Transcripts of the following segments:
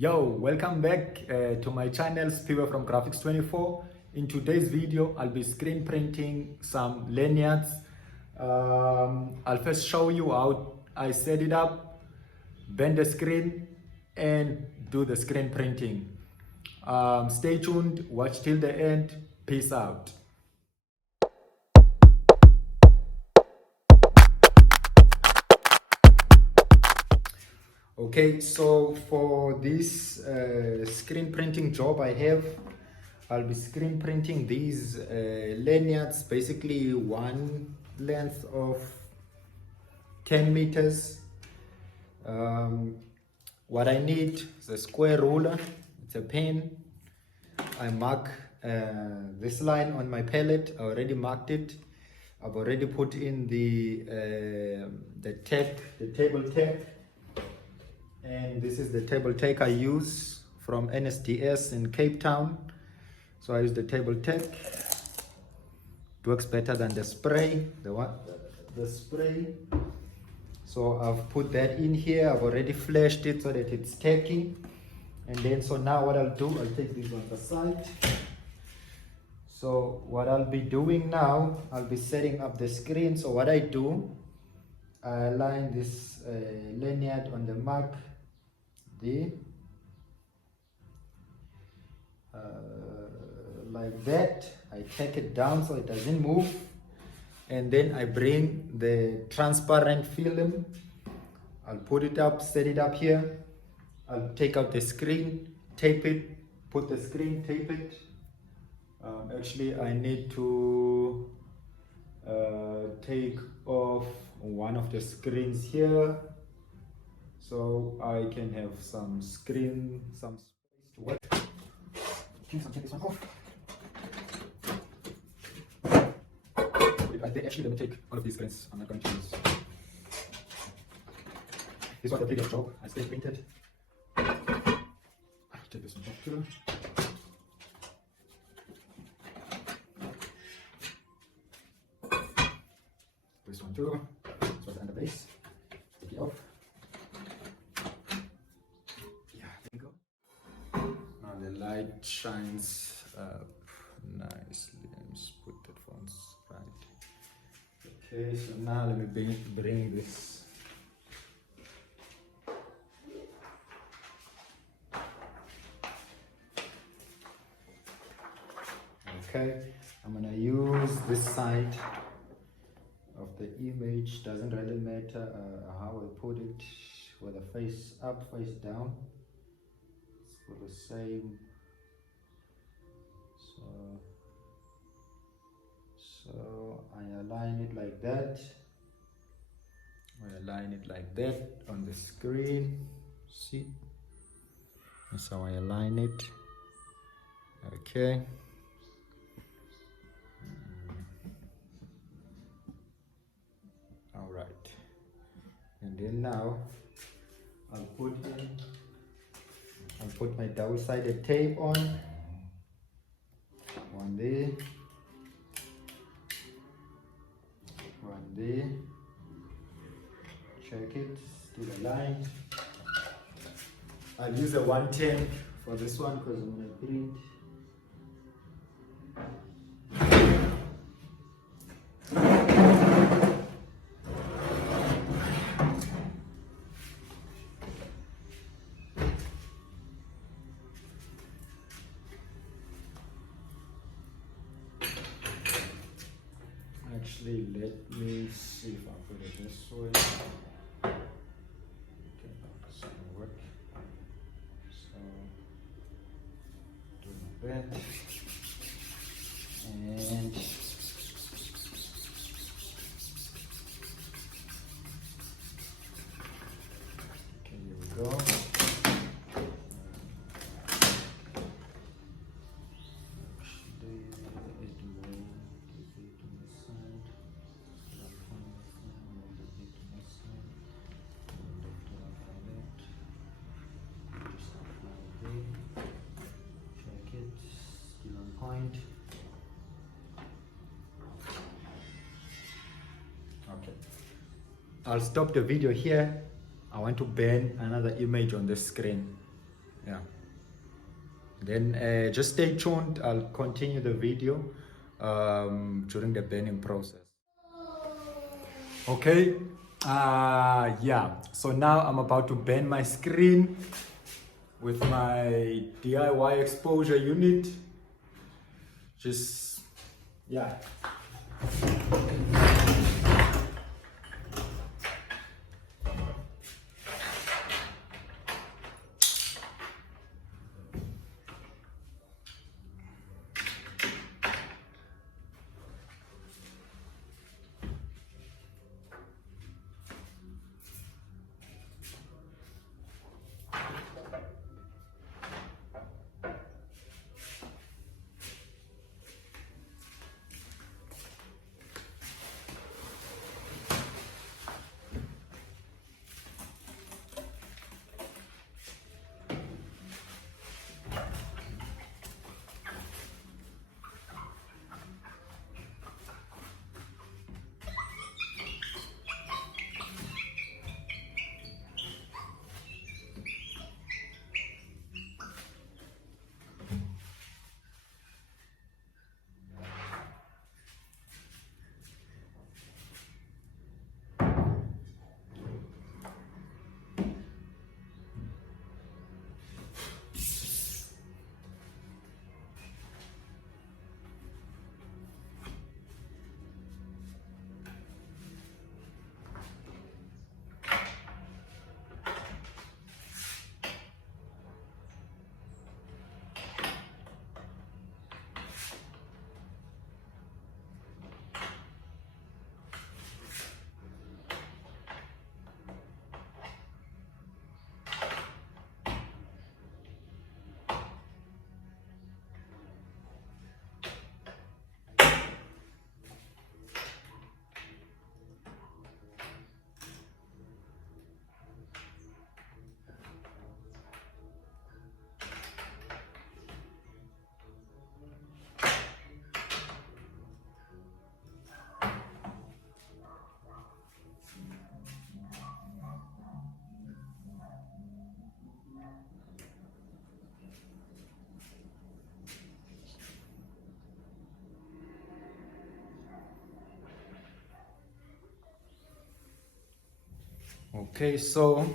Yo, welcome back to my channel, Sphiwe from Graphics24. In today's video, I'll be screen printing some lanyards. I'll first show you how I set it up, bend the screen, and do the screen printing. Stay tuned, watch till the end. Peace out. Okay, so for this screen printing job I'll be screen printing these lanyards, basically one length of 10 meters. What I need is a square ruler, it's a pen. I mark this line on my palette. I already marked it. I've already put in the table tape. And this is the table tape I use from NSDS in Cape Town. So I use the table tape. It works better than the spray, the spray. So I've put that in here. I've already flashed it so that it's tacky. And then so now what I'll do, I'll take these ones aside. So what I'll be doing now, I'll be setting up the screen. So what I do, I align this lanyard on the mark D, like that. I take it down so it doesn't move, and then I bring the transparent film. I'll put it up, set it up here. I'll take out the screen, tape it, put the screen, tape it. Actually, I need to take off one of the screens here so I can have some space to work. Okay, so I'll take this one off. Actually, let me take all of these screens. I'm not going to use. This was the previous job I screen printed. I'll take this one off too. This one too. This was under base. Take it off. Yeah, there you go. Now the light shines up nicely. Let me just put that one right. Okay, so now let me bring this. Okay, I'm gonna use this side of the image. Doesn't really matter how I put it, whether face up, face down. It's for the same. So I align it like that. I align it like that on the screen. See? That's how I align it. Okay. All right. And then now I'll put my double-sided tape on. One there. One there. Check it, still aligned. I'll use a 110 for this one because I'm going to print. Actually, let me see if I put it this way. Okay, that's not gonna work. So, do my best. And okay, here we go. Okay, I'll stop the video here. I want to burn another image on the screen. yeah. Then just stay tuned. I'll continue the video during the bending process. Okay, yeah, so now I'm about to bend my screen with my DIY exposure unit. Just, yeah. Okay, so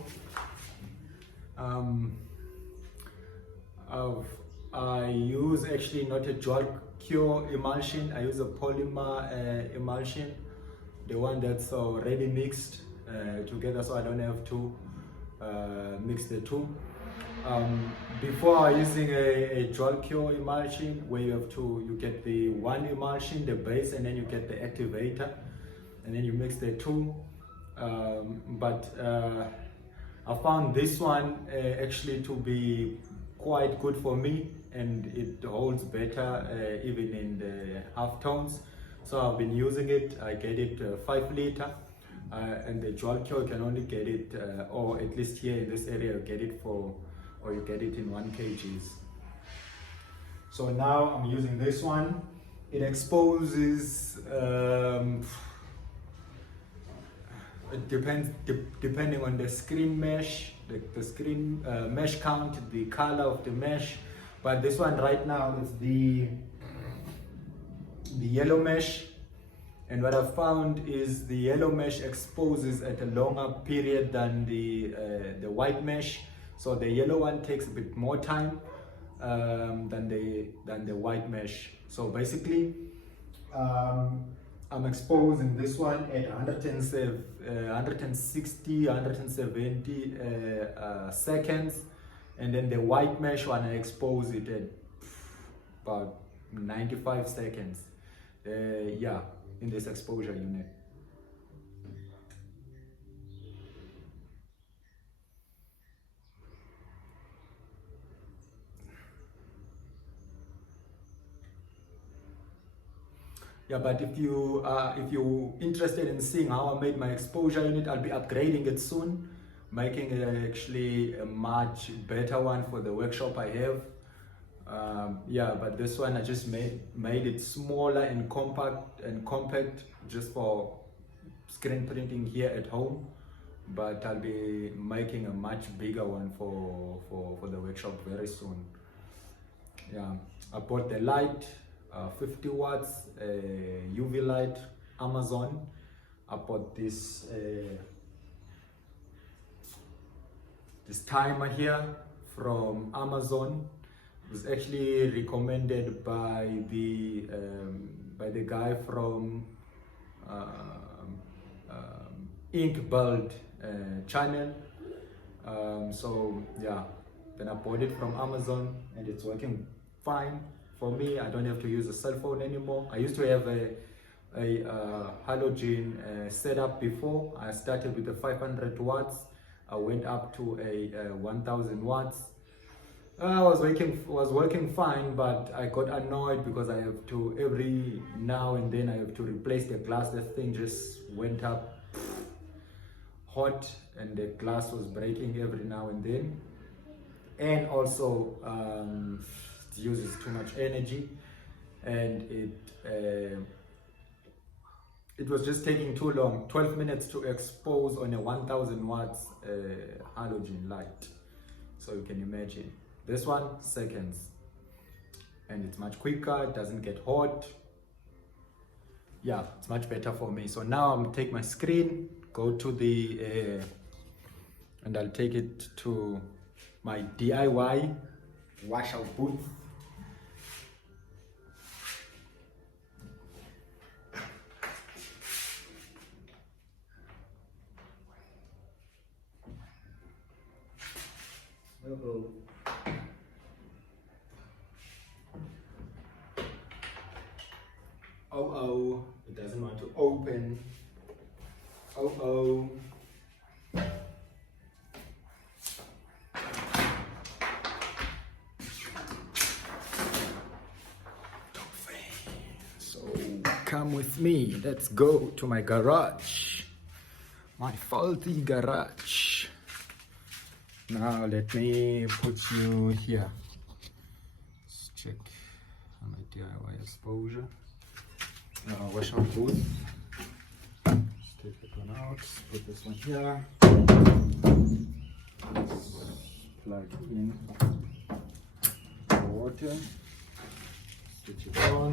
I use actually not a dual cure emulsion. I use a polymer emulsion, the one that's already mixed together, so I don't have to mix the two. Before using a dual cure emulsion, where you get the one emulsion, the base, and then you get the activator, and then you mix the two. I found this one actually to be quite good for me, and it holds better even in the half tones. So I've been using it. I get it 5 liter, and the dual cure you can only get it, or at least here in this area, you get it you get it in 1 kg. So now I'm using this one. It exposes. It depends depending on the screen mesh, the screen mesh count, the color of the mesh. But this one right now is the yellow mesh, and what I found is the yellow mesh exposes at a longer period than the white mesh. So the yellow one takes a bit more time than the white mesh. So basically, I'm exposing this one at 160, 170 seconds, and then the white mesh one, I expose it at about 95 seconds. Yeah, in this exposure unit. Yeah, but if you're interested in seeing how I made my exposure unit, I'll be upgrading it soon, making it actually a much better one for the workshop I have. Yeah, but this one I just made it smaller and compact just for screen printing here at home. but I'll be making a much bigger one for the workshop very soon. Yeah, I bought the light, 50 watts UV light, Amazon. I bought this this timer here from Amazon. It was actually recommended by the guy from Ink Build channel. So yeah, then I bought it from Amazon and it's working fine for me. I don't have to use a cell phone anymore. I used to have a halogen setup before. I started with the 500 watts. I went up to a 1000 watts. Was working fine, but I got annoyed because I have to, every now and then I have to replace the glass. The thing just went up hot and the glass was breaking every now and then. And also it uses too much energy, and it was just taking too long, 12 minutes to expose on a 1000 watts halogen light. So you can imagine. This one, seconds. And it's much quicker, it doesn't get hot. Yeah, it's much better for me. So now I'm gonna take my screen, go to the, and I'll take it to my DIY washout booth. Uh-oh. Oh, it doesn't want to open. Oh. So come with me, let's go to my garage. My faulty garage. Now let me put you here. Let's check on my DIY exposure. Washout booth. Let's take that one out. Put this one here. Let's plug in the water. Switch it on.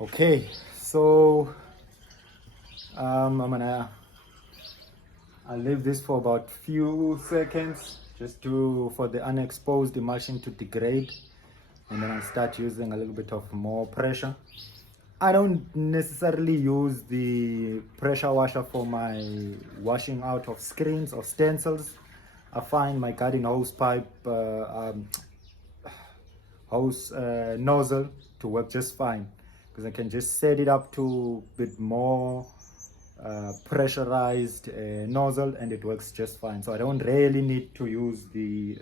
Okay, so I'll leave this for about few seconds just for the unexposed emulsion to degrade, and then I'll start using a little bit of more pressure. I don't necessarily use the pressure washer for my washing out of screens or stencils. I find my garden hose pipe nozzle to work just fine, because I can just set it up to a bit more pressurized nozzle and it works just fine. So I don't really need to use the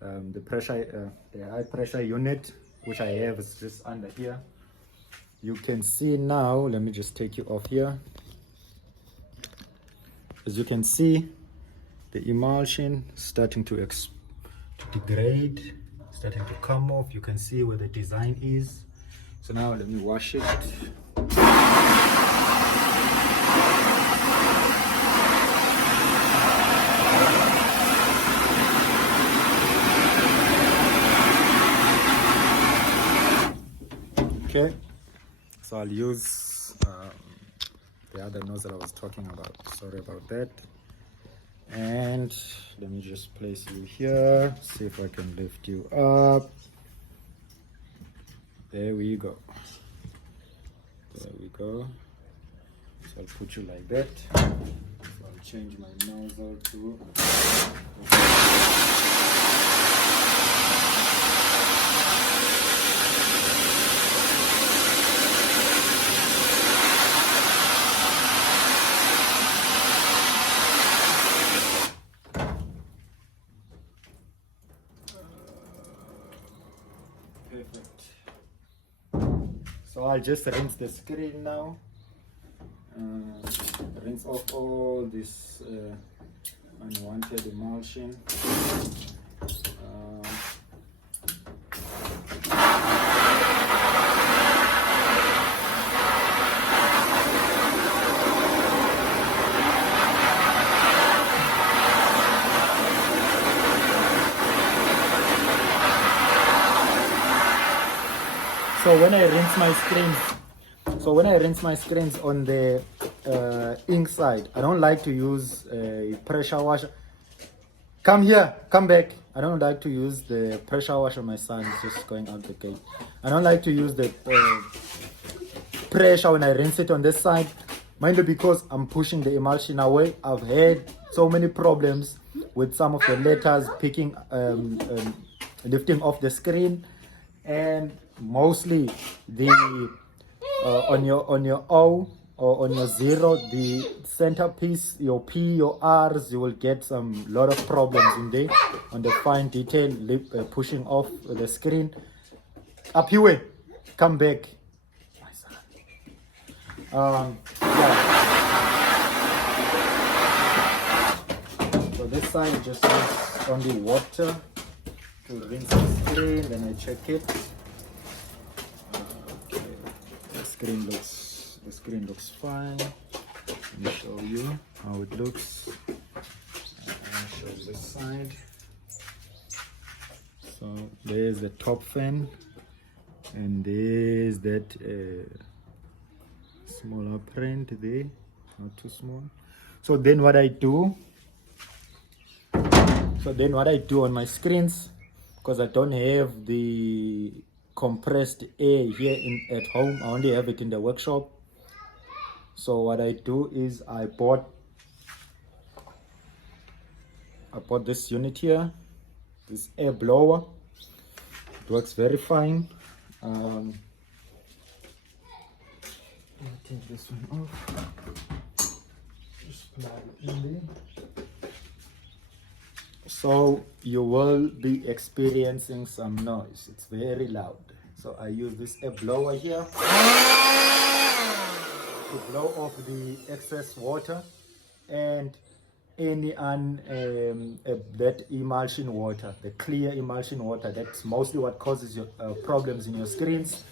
high pressure unit, which I have is just under here. You can see now, let me just take you off here. As you can see, the emulsion starting to degrade, starting to come off. You can see where the design is. So now let me wash it. Okay, so I'll use the other nozzle I was talking about. Sorry about that. And let me just place you here, see if I can lift you up. There we go. There we go. So I'll put you like that. So I'll change my nozzle to perfect. So I'll just rinse the screen now. Rinse off all this unwanted emulsion. So when I rinse my screens on the ink side, I don't like to use a pressure washer. Come here, come back. I don't like to use the pressure washer. My son is just going out the gate. I don't like to use the pressure when I rinse it on this side, mainly because I'm pushing the emulsion away. I've had so many problems with some of the letters picking, lifting off the screen, and mostly the on your O or on your 0, the centerpiece, your P, your R's, you will get some lot of problems in there on the fine detail pushing off the screen. Up here, come back. Yeah. So this side just use only water to rinse the screen, then I check it. Okay. The screen looks fine. Let me show you how it looks. I'll show you this side. So there's the top fan, and there's that smaller print there, not too small. So then what I do on my screens, because I don't have the compressed air here at home, I only have it in the workshop. So what I do is I bought this unit here, this air blower. It works very fine. Let me take this one off. Just plug it in there. So you will be experiencing some noise. It's very loud. So I use this air blower here to blow off the excess water and any that emulsion water, the clear emulsion water. That's mostly what causes your problems in your screens.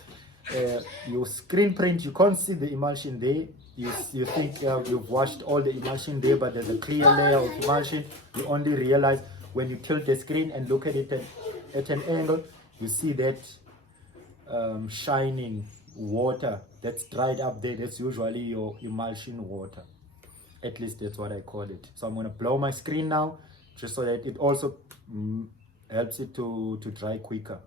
Your screen print, you can't see the emulsion there. You think you've washed all the emulsion there, but there's a clear layer of emulsion. You only realize when you tilt the screen and look at it at an angle, you see that shining water that's dried up there. That's usually your emulsion water. At least that's what I call it. So I'm going to blow my screen now, just so that it also helps it to dry quicker.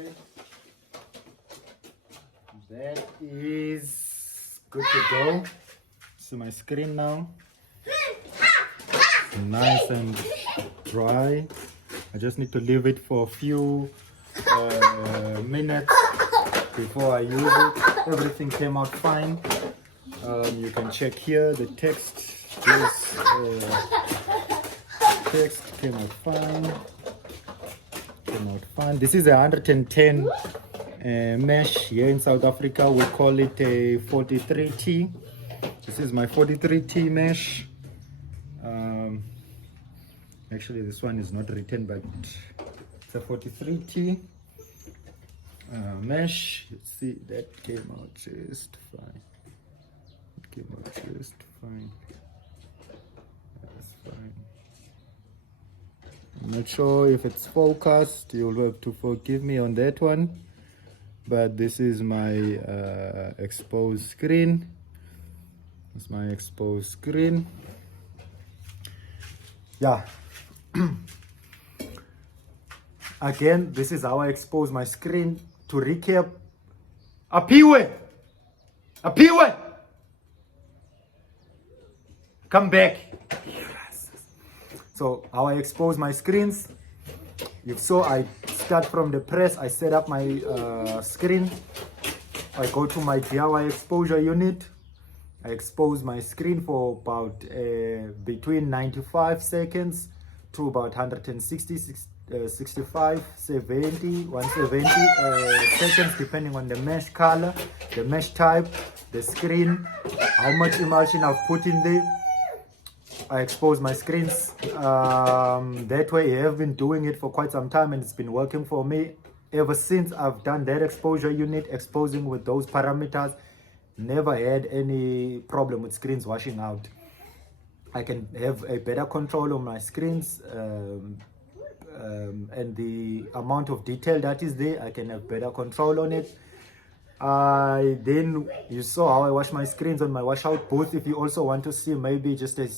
Okay. That is good to go. See my screen now. Nice and dry. I just need to leave it for a few minutes before I use it. Everything came out fine. You can check here the text. This text came out fine. This is a 110 mesh. Here in South Africa we call it a 43T. This is my 43T mesh. Actually this one is not written, but it's a 43T mesh. You see, that came out just fine. It came out just fine. That's fine. I'm not sure if it's focused. You'll have to forgive me on that one. But this is my exposed screen. It's my exposed screen. Yeah. Again, this is how I expose my screen. To recap, Sphiwe, come back. So how I expose my screens, you saw I start from the press. I set up my screen. I go to my DIY exposure unit. I expose my screen for about between 95 seconds to about 160, 65, 70, 170 seconds, depending on the mesh color, the mesh type, the screen, how much emulsion I've put in there. I expose my screens that way. I have been doing it for quite some time and it's been working for me ever since I've done that exposure unit, exposing with those parameters. Never had any problem with screens washing out. I can have a better control on my screens and the amount of detail that is there. I can have better control on it. Then you saw how I wash my screens on my washout booth. If you also want to see maybe just a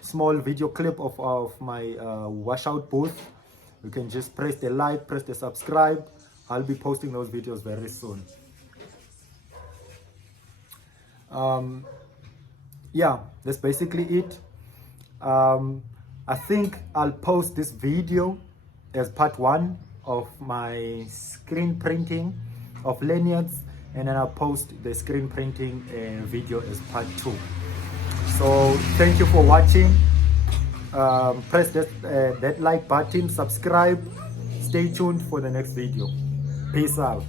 small video clip of my washout booth, you can just press the like, press the subscribe. I'll be posting those videos very soon. Yeah, that's basically it. I think I'll post this video as part 1 of my screen printing of lanyards, and then I'll post the screen printing video as part 2. So thank you for watching. Press that like button, subscribe, stay tuned for the next video. Peace out.